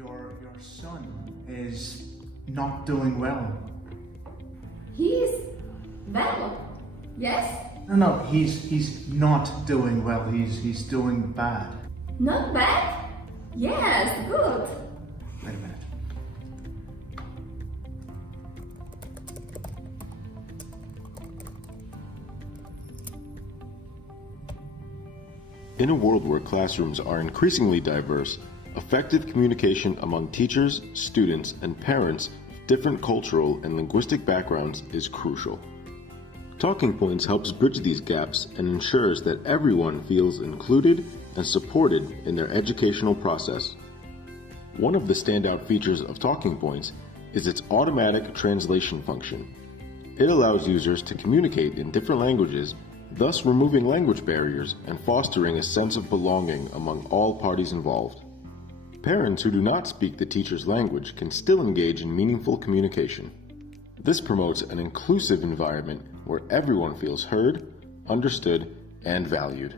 Your son is not doing well. He's well, yes? No, he's not doing well. He's doing bad. Not bad? Yes, good. Wait a minute. In a world where classrooms are increasingly diverse, effective communication among teachers, students, and parents of different cultural and linguistic backgrounds is crucial. Talking Points helps bridge these gaps and ensures that everyone feels included and supported in their educational process. One of the standout features of Talking Points is its automatic translation function. It allows users to communicate in different languages, thus removing language barriers and fostering a sense of belonging among all parties involved. Parents who do not speak the teacher's language can still engage in meaningful communication. This promotes an inclusive environment where everyone feels heard, understood, and valued.